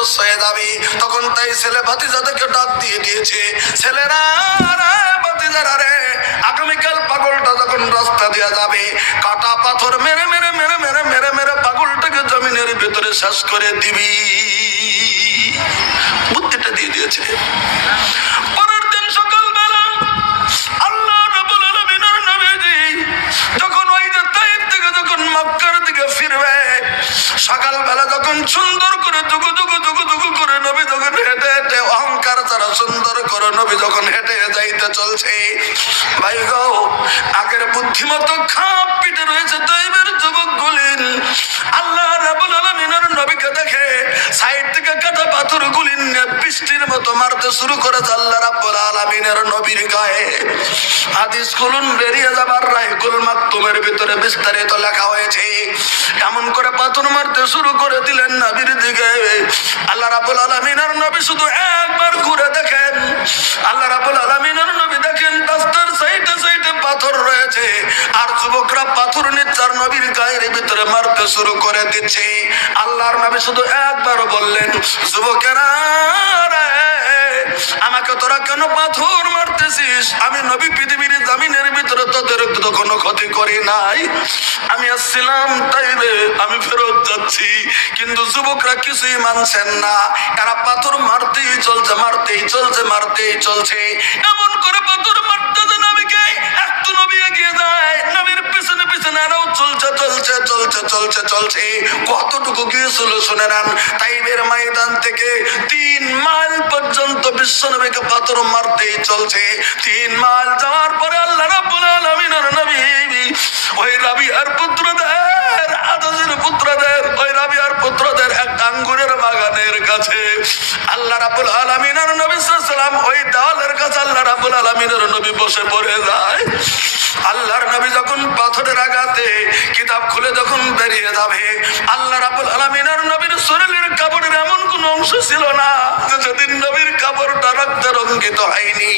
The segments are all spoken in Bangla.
শেষ হয়ে যাবে। তখন তাই ছেলে ভাতিজাদেরকে ডাক দিয়ে দিয়েছে, ছেলেরা রে ভাতিজারা রে, আগামীকাল পাগলটা যখন রাস্তা দিয়ে যাবে, কাটা পাথর মেরে মেরে মেরে মেরে মেরে মেরে পাগলটাকে জমিনের ভিতরে শেষ করে দিবি। বুদ্ধিটা দিয়ে দিয়েছে। পরের দিন সকালবেলা আল্লাহ রাব্বুল আলামিনের নবীজি যখন ওই যে তাইফ থেকে যখন মক্কার দিকে ফিরবে, সকালবেলা যখন সুন্দর করে দুগু দুগু দুগু দুগু করে নবী যখন হেঁটে হেঁটে অহংকার ছাড়া সুন্দর করে নবী যখন হেঁটে যাইতে চলছে, ভাই গো আগের বুদ্ধিমতো খাপ পিটে রয়েছে তাইফের যুবকগুলি। আল্লাহ রাব্বুল আলামিনের নবীকে দেখে সাইড থেকে কাটা পাথর গুলি বৃষ্টির মতো মারতে শুরু করেছে আল্লাহ রাব্বুল আলামিনের নবীর গায়ে। হাদিস খুলুন, বেরিয়ে যাবার রাহিকুল মাকতুমের ভিতরে বিস্তারিত লেখা হয়েছে। এমন করে পাথর মারতে শুরু করে দিলেন নবীর দিকে। আল্লাহ রাব্বুল আলামিনের নবী শুধু একবার ঘুরে দেখেন, আল্লাহ রাব্বুল আলামিনের নবী দেখেন রাস্তার সাইডে সাইডে পাথর রয়েছে, আর যুবকরা পাথর নিচ্ছে আর নবীর গায়ের ভিতরে মারতে শুরু করে দিচ্ছে। আল্লাহর নবী শুধু একবার বললেন, যুবকেরা আমাকে তোরা কেন পাথর মারতেছিস? আমি নবী পৃথিবীর জমিনের ভিতরে তোদের তো কোনো ক্ষতি করি নাই। আমি আসছিলাম তাইবে, আমি ফেরত যাচ্ছি। কিন্তু যুবকরা কিছুই মানছেন না, এরা পাথর মারতেই চলছে মারতেই চলছে মারতেই চলছে। এমন করে পাথর মারতেছে নবীকে, একটু নবী এগিয়ে যায়, নবীর পিছনে পিছনে এরাও চলছে চলছে চলছে চলছে চলছে। কতটুকু গিয়েছিল শুনে নেন। তাইবের ময়দান থেকে 3 মাইল পর্যন্ত বিশ্বনবীকে পাথর মারতেই চলছে। 3 মাইল যাওয়ার পরে আল্লাহ রাব্বুল আলামিনের নবী ওই রাবিয়ার পুত্রদের, আদজের পুত্রদের, ওই রাবিয়ার পুত্রদের এক আঙ্গুরের বাগানের কাছে আল্লাহ রাব্বুল আলামিনের নবী সাল্লাল্লাহু আলাইহি ওয়াসাল্লাম ওই দেওয়ালের কাছে আল্লাহ রাব্বুল আলামিনের নবী বসে পড়ে যায়। আল্লাহর নবী যখন পাথরের আঘাতে কিতাব খুলে যখন বেরিয়ে যাবে, আল্লাহ রাব্বুল আলামিনের নবীর শরীরের কাপড়ের এমন কোন অংশ ছিল না যেদিন নবীর কাপড়টা রক্তে রঞ্জিত হয়নি।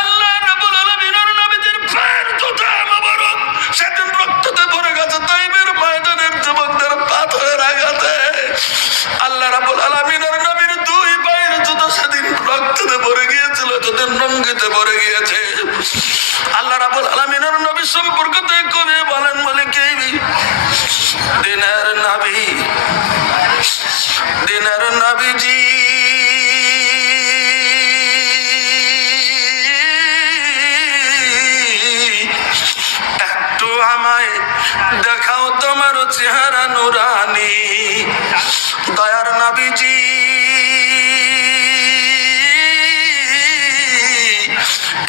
আল্লাহ রাব্বুল আলামিনের নবীর পায়ের জুতা মোবারক সেদিন রক্ততে ভরে গেছে তাইবের ময়দানের যুবকদের পাথরের আঘাতে। আল্লাহ রাব্বুল আলামিনের নবীর 2 পায়ের জুতা সেদিন রক্ততে ভরে গিয়েছিল, যেদিন রঙ্গিতে ভরে গিয়েছে। আল্লাহ রাব্বুল আলামিনের নবী সম্পর্কে কবি বলেন, বলে কে দিনের নবী, দিনের নবীজি একটু আমায় দেখাও তোমার চেহারা নুরানি। দয়ার নবীজি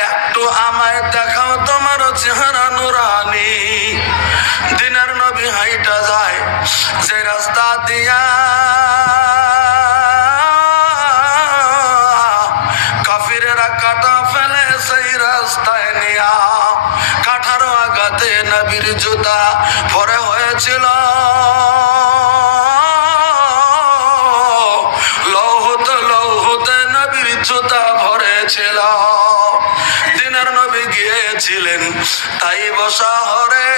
একটু আমায় দেখাও তোমার চেহারা নুরানি। দিনের নবী হাইটা যায় যে রাস্তা দিয়া কাফিরেরা কাটা ফেলে, সেই রাস্তায় নিয়া কাঠার আঘাতে নবীর জুতা পরে হয়েছিল লৌহতে লৌহতে নবীর জুতা ভরেছিল। দিনের নবী গিয়েছিলেন তাইব শহরে,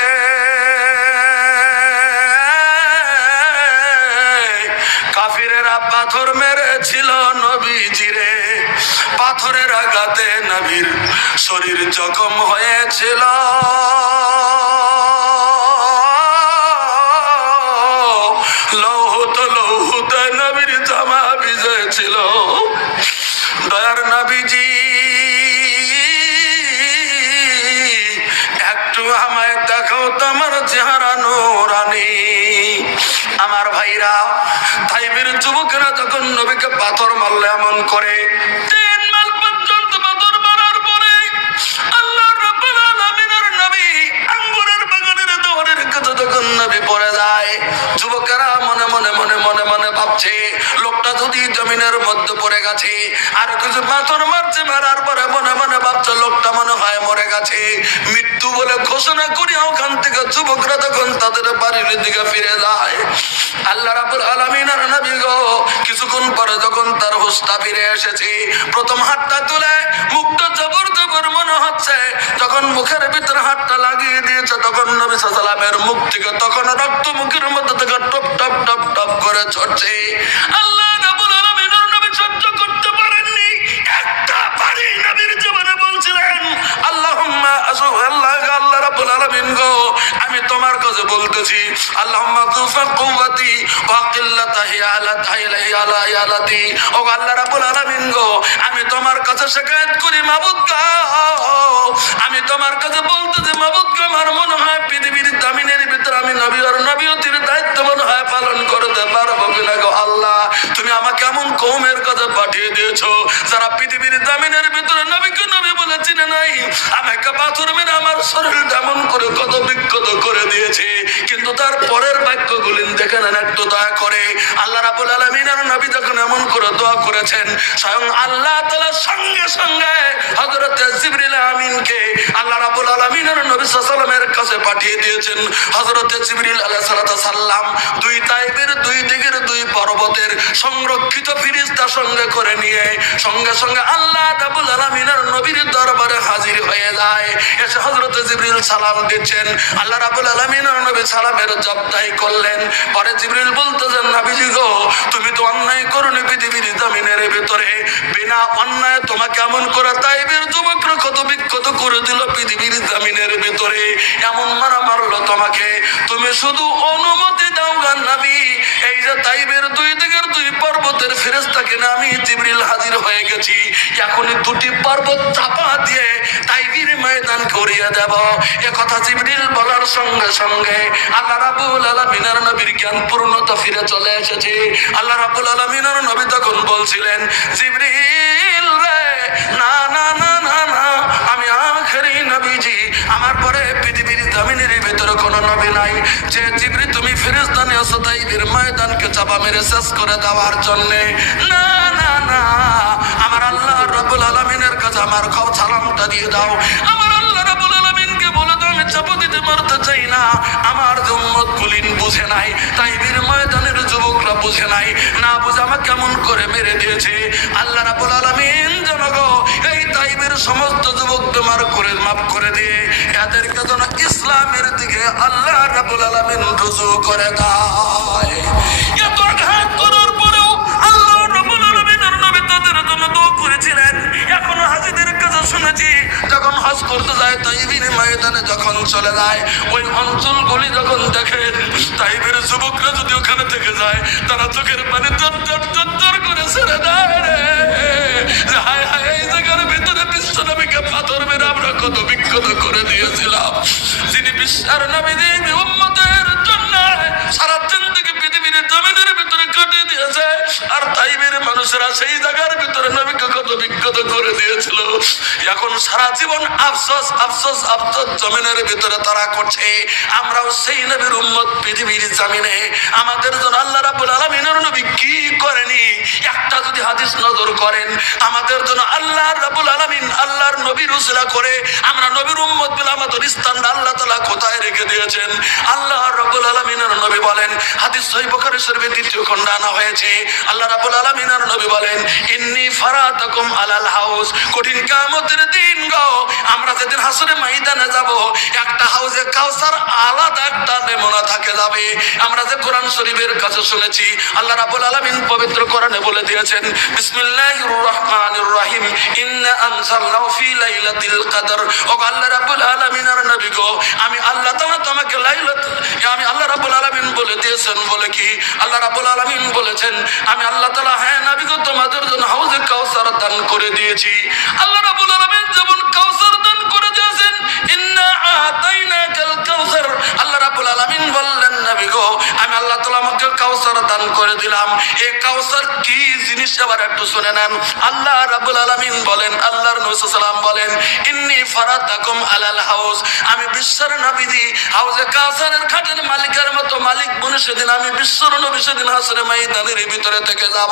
কাফিরেরা পাথর মেরেছিল নবীজিরে। পাথরের আঘাতে নবীর শরীর জখম হয়েছিল, লৌহত লৌহত নবীর জামা ভিজেছিল। দয়ার নবীজি একটু আমায় দেখাও তোমার চেহারা নুরানি। আমার ভাইরা, তাইবের যুবকেরা যখন নবীকে পাথর মারলে এমন করে 3 মাইল পর্যন্ত পাথর মারার পরে আল্লাহ রাব্বুল আলামিনের নবী আঙ্গুরের বাগানের দেওয়ালের কাছে যখন নবী পড়ে যায়, যুবকেরা মনে মনে মনে মনে মনে ভাবছে লোকটা যদি জমিনের মধ্যে পড়ে গেছে, আর কিছু পাথর মারছে, মারার পরে মনে মনে ভাবছে লোকটা মনে হয় মরে গেছে। মৃত্যু বলে ঘোষণা করি ওখান থেকে যুবকরা তখন তাদের বাড়ির দিকে ফিরে যায়। আল্লাহ রাব্বুল আলামিনের নবী গো কিছুক্ষণ পরে যখন তার হুঁশটা ফিরে এসেছে, প্রথম হাতটা তুলে মুখটা জবর জবর মনে হচ্ছে। যখন মুখের ভিতরে হাতটা লাগিয়ে দিয়েছে তখন নবী সাল্লাল্লাহু আলাইহি ওয়াসাল্লামের মুখ থেকে তখন রক্ত মুখের মধ্যে থেকে টপ টপ টপ টপ করে ঝরছে। আল্লাহ কাছে বলতেছি, আল্লাহুম্মা যুফা কুওয়াতি ওয়া কিল্লাতা হিয়ালাতি। ও আল্লাহ রাব্বুল আলামিন গো, আমি তোমার কাছে শিকায়ত করি মাবুদ গো, আমি তোমার কাছে বলতেছি মাবুদ গো, আমার মনে হয় পৃথিবীর জামিনের ভিতরে আমি নবী আর নবীয়তির দায়িত্ব মনে হয় পালন করতে পারবো কিনা গো আল্লাহ। তুমি আমাকে এমন কওমের কাছে পাঠিয়ে দিয়েছো যারা পৃথিবীর জামিনের ভিতরে নবীকে নবী বলে চিনে নাই। আমাকে পাথর মেরে আমার শরীর এমন করে কত বিক্ষত করে দিয়েছে, কিন্তু তার পরের বাক্যগুলি দেখে নেন একটু দয়া করে। আল্লাহ রাব্বুল আলামিন আর নবী যখন এমন করে দোয়া করেছেন, স্বয়ং আল্লাহ তাআলা সঙ্গে সঙ্গে হযরত জিবরিল আমিনকে আল্লাহ রাব্বুল আলামিন আর নবী সাল্লাল্লাহু আলাইহি ওয়াসাল্লামের কাছে পাঠিয়ে দিয়েছেন। হযরত জিবরিল আলাইহিস সালাম দুই তাইবের দুই দিকের দুই পর্বতের সংরক্ষিত ফেরেশতা সঙ্গে করে নিয়ে সঙ্গে সঙ্গে আল্লাহ রাব্বুল আলামিন আর নবীর দরবারে হাজির হয়ে যায়। এসে হযরত জিবরিল সালাম দিচ্ছেন, আল্লাহ রাব্বুল আলামিন আর নবী সালামের জবাবদাহি করলেন। পরে জিবরিল বলতেছেন, নবীজি গো, তুমি তো অন্যায় করোনি পৃথিবীর জমিনের ভিতরে, বিনা অন্যায় তোমাকে এমন করে তাইবের যুবকরা কত বিক্ষত করে দিল পৃথিবীর জমিনের ভিতরে, এমন মারা মারলো তোমাকে, তুমি শুধু অনুমতি দাও গো নবী, এই যে তাইবের দুই দিকের দুই পর্বতের ফেরেশতাকে না আমি জিবরিল হাজির হয়ে গেছি, এখনই দুটি পর্বত চাপা দিয়ে তাইবের ময়দান করিয়ে দেব। এ কথা জিবরিল বলার সঙ্গে সঙ্গে আল্লাহ রাব্বুল আলামিন আর নবীর জ্ঞান পূর্ণতা ফিরে চলে এসেছে। আল্লাহ রাব্বুল আলামিন আর নবী তখন বলছিলেন, জিবরিল রে, না না না না না, আমি আখেরি নবীজি, আমার পরে পৃথিবীর জমিনের ভিতরে কোনো নবী নাই যে জিবরিল তুমি ফেরেশতা নিয়েছো তাইবের ময়দানকে চাপা মেরে শেষ করে দেওয়ার জন্য। না না না, আমার আল্লাহ রাব্বুল আলামিনের কাছে আমার সালামটা দিয়ে দাও। আমার আল্লাহ রাব্বুল আলামিনকে বলে দাও আমি চাপা দিতে পারতে চাই না, আমার উম্মত গুলিন বুঝে নাই, তাইবের ময়দানের যুবকরা বুঝে নাই, না বুঝে আমাকে কেমন করে মেরে দিয়েছে। আল্লাহ রাব্বুল আলামিন যেন গো এই তাইবের সমস্ত যুবকদের মাফ করে দিয়ে এদেরকে যেন ইসলামের দিকে আল্লাহ রাব্বুল আলামিন রুজু করে দেয়। এত ঘাত করার পরেও আল্লাহ রাব্বুল আলামিন আর নবী তাদের জন্য দোয়া করেছিলেন। এখনো হাজীদের কাছে শুনেছি, যখন হজ করতে যায় তাইবের ময়দানে যখন চলে যায়, ওই অঞ্চলগুলি যখন দেখেন তাইবের যুবকরা যদি ওখানে থেকে যায়, তারা চোখের পানি দর করে ছেড়ে দেয় রে, যে হায় হায় এই জায়গার ভিতরে বিশ্ব নবীকে পাথর মেরে আমরা কত বিক্ষত করে দিয়েছিলাম, যিনি বিশ্বের নবী উম্মতের জন্য সারা জিন্দেগি পৃথিবীর জমিনের ভিতরে কাটিয়ে দিয়েছে, আর তাইবের মানুষেরা সেই জায়গার ভিতরে নবীকে কত বিক্ষত করে দিয়েছিল। এখন সারা জীবন আফসোস আফসোস আফসোস জমিনের ভিতরে তারা করছে। আমরাও সেই নবীর উম্মত পৃথিবীর জমিনে, আমাদের জন্য আল্লাহ রাব্বুল আলামিনের নবী কি করেনি একটা যদি হাদিস নজর করেন, আমাদের জন্য আল্লাহ রাব্বুল আলামিন আল্লাহর নবীর উসিলা করে আমরা নবীর উম্মত বলে আমাদের স্থানটা আল্লাহ তাআলা কোথায় রেখে দিয়েছেন। আল্লাহ রাব্বুল আলামিনের নবী বলেন, হাদিস সহিহ বুখারী শরীফে দ্বিতীয় খণ্ডে আনা হয়েছে, আল্লাহ রাব্বুল আলামিনের নবী বলেন, ইন্নী ফারাতাকুম আলাল হাউজ, কঠিন কিয়ামতের দিন গো, আমরা যেদিন হাসরে ময়দানে যাব, একটা হাউজে কাউসার আলাদা একটা নেমুনা থাকে যাবে। আমরা যে কোরআন শরীফের কাছে শুনেছি, আল্লাহ রাব্বুল আলামিন পবিত্র কোরআনে বলে দিয়েছেন, বিসমিল্লাহির রহমানির রহিম, ইন্না আনজালনাহু ফি লাইলাতিল কদর। ও আল্লাহ রাব্বুল আলামিনের নবী গো, আমি আল্লাহ তাআলা তোমাকে আমি আল্লাহ রাব্বুল আলামিন বলে দিয়েছেন, বলে কি আল্লাহ রাব্বুল আলামিন বলেছেন, আমি আল্লাহ তাআলা হ্যাঁ নবী গো তোমাদের জন্য হাউজে কাউসার দান করে দিয়েছি। আল্লাহ রাব্বুল আলামিন যেমন কাউসার দান করে দিয়েছেন, ইন্না আতাইনাকাল কাউসার, আল্লাহ রাব্বুল আলামিন বললেন নবী গো আমি আল্লাহ তাআলা আমাকে কাউসার দান করে দিলাম। এই কাউসার কি জিনিস আবার একটু শুনে নেন। আল্লাহ রাব্বুল আলামিন বলেন, আল্লাহর নবী সাল্লাল্লাহু আলাইহি ওয়াসাল্লাম বলেন, ইন্নী ফারাতাকুম আলাল হাউজ, আমি বিশ্বের নবীজি হাউজে কাউসারের খাটের মালিকের মতো মালিক বনে সেদিন আমি বিশ্বের নবী সেদিন হাসরে ময়দানের ভিতরে থেকে যাব।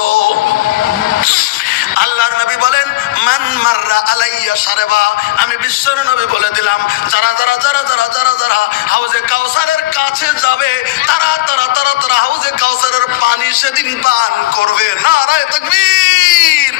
আল্লাহর নবী বলেন, মান মাররা আলাইয়া শারবা, আমি বিশ্বের নবী বলে দিলাম, যারা যারা যারা যারা যারা যারা হাউজে কাউসারের কাছে যাবে তারা তারা তারা তারা হাউজে কাউসারের পানি সেদিন পান করবে। নারায়ে তাকবীর।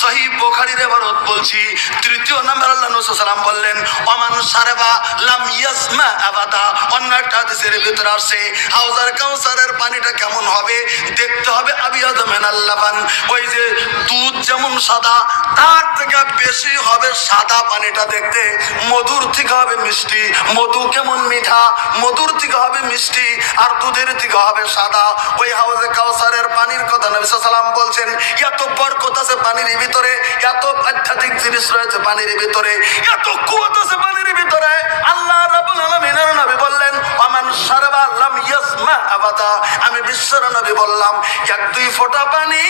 সহিহ বুখারীর ইবারত বলছি, তৃতীয় নম্বর আল্লাহ নবী সাল্লাল্লাহু আলাইহি ওয়াসাল্লাম বললেন, ওমান শারবা লাম ইয়াসমা আবাদা। অন্য একটা হাদিসের ভিতরে আসছে, হাউজের কাউসারের পানিটা কেমন হবে, দেখতে হবে আবিয়াদ মিনাল লাবান, ওই যে দুধ যেমন সাদা, তার থেকে বেশি হবে সাদা পানিটা দেখতে, মধুর থেকে হবে মিষ্টি। মধু কেমন মিঠা, মধুর থেকে হবে মিষ্টি, আর দুধের থেকে হবে সাদা। ওই হাউজে কাউসারের পানির কথা নবী সাল্লাল্লাহু আলাইহি ওয়াসাল্লাম বলছেন, এত বরকত আছে পানির ভিতরে, এত আধ্যাত্মিক জিনিস রয়েছে পানির ভিতরে, এত কুওয়াত আছে পানির ভিতরে। আল্লাহ রাব্বুল আলামিনের নবী বললেন, ওয়ামান শারাবা লাম ইয়াসমা আবাদা। আমি বিশ্বের নবী বললাম, এক দুই ফোঁটা পানি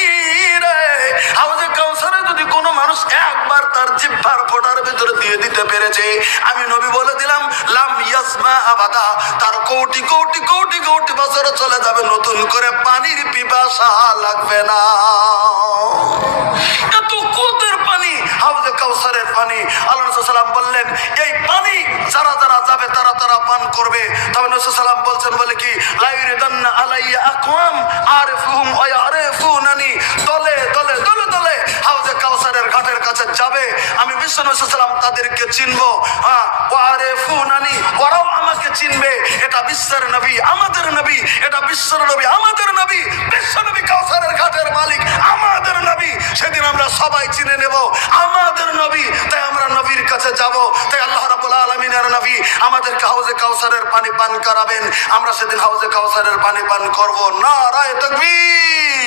রে হাউজে কাউসারে যদি কোনো মানুষ একবার তার জিহ্বার ফোঁটার ভিতরে দিয়ে দিতে পেরেছে, আমি নবী বলে দিলাম লাম ইয়াসমা আবাদা, তার কোটি কোটি কোটি কোটি বছর চলে যাবে, নতুন করে পানির পিপাসা লাগবে না। এত কুতের পানি হাউজে কাউসারের পানি। আল্লাহ রাসূল সাল্লাল্লাহু আলাইহি ওয়াসাল্লাম বললেন, এই পানি যারা যারা যাবে তারা তারা পান করবে। তবে নবী সাল্লাল্লাহু আলাইহি ওয়াসাল্লাম বলছেন বলে কি, লা ইউরিদান্না আলাইয়া আকওয়াম আরিফুহুম ওয়া ইয়ারিফুনানি, দলে দলে দলে দলে হাউজে কাউসারের ঘাটের কাছে যাবে, আমি বিশ্ব নবী সাল্লাল্লাহু আলাইহি ওয়াসাল্লাম তাদেরকে চিনবো, ওয়া আরিফুনানি, ওরাও আমাকে চিনবে। এটা বিশ্বের নবী, আমাদের নবী, এটা বিশ্বের নবী, আমাদের নবী, বিশ্ব নবী কাউসারের ঘাটের মালিক আমাদের নবী। সেদিন আমরা সবাই চিনে নেব আমাদের নবী, তাই আমরা নবীর কাছে যাব। তাই আল্লাহ রাব্বুল আলামিনের নবী আমাদেরকে হাউজে কাউসারের পানি পান করাবেন, আমরা সেদিন হাউজে কাউসারের পানি পান করব। নারায়ে তাকবীর।